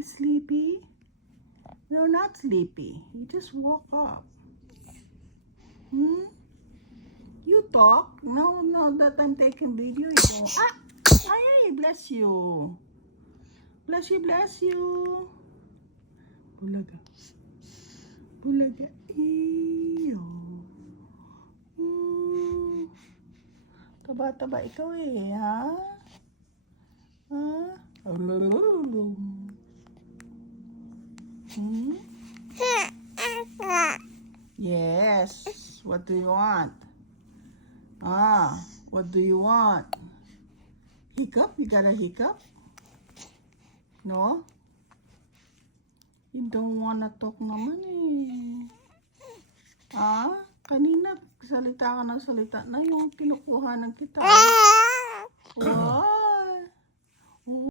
you sleepy? You're not sleepy. You just woke up. You talk? No, that I'm taking video. You go, ay, bless you. Bless you. Bulaga. Iyo. Taba-taba ikaw eh, ha? Yes. What do you want? What do you want? Hiccup? You got a hiccup? No? You don't wanna talk naman eh. Kanina salita ka ng salita na yung kinukuhanan kita. Wow!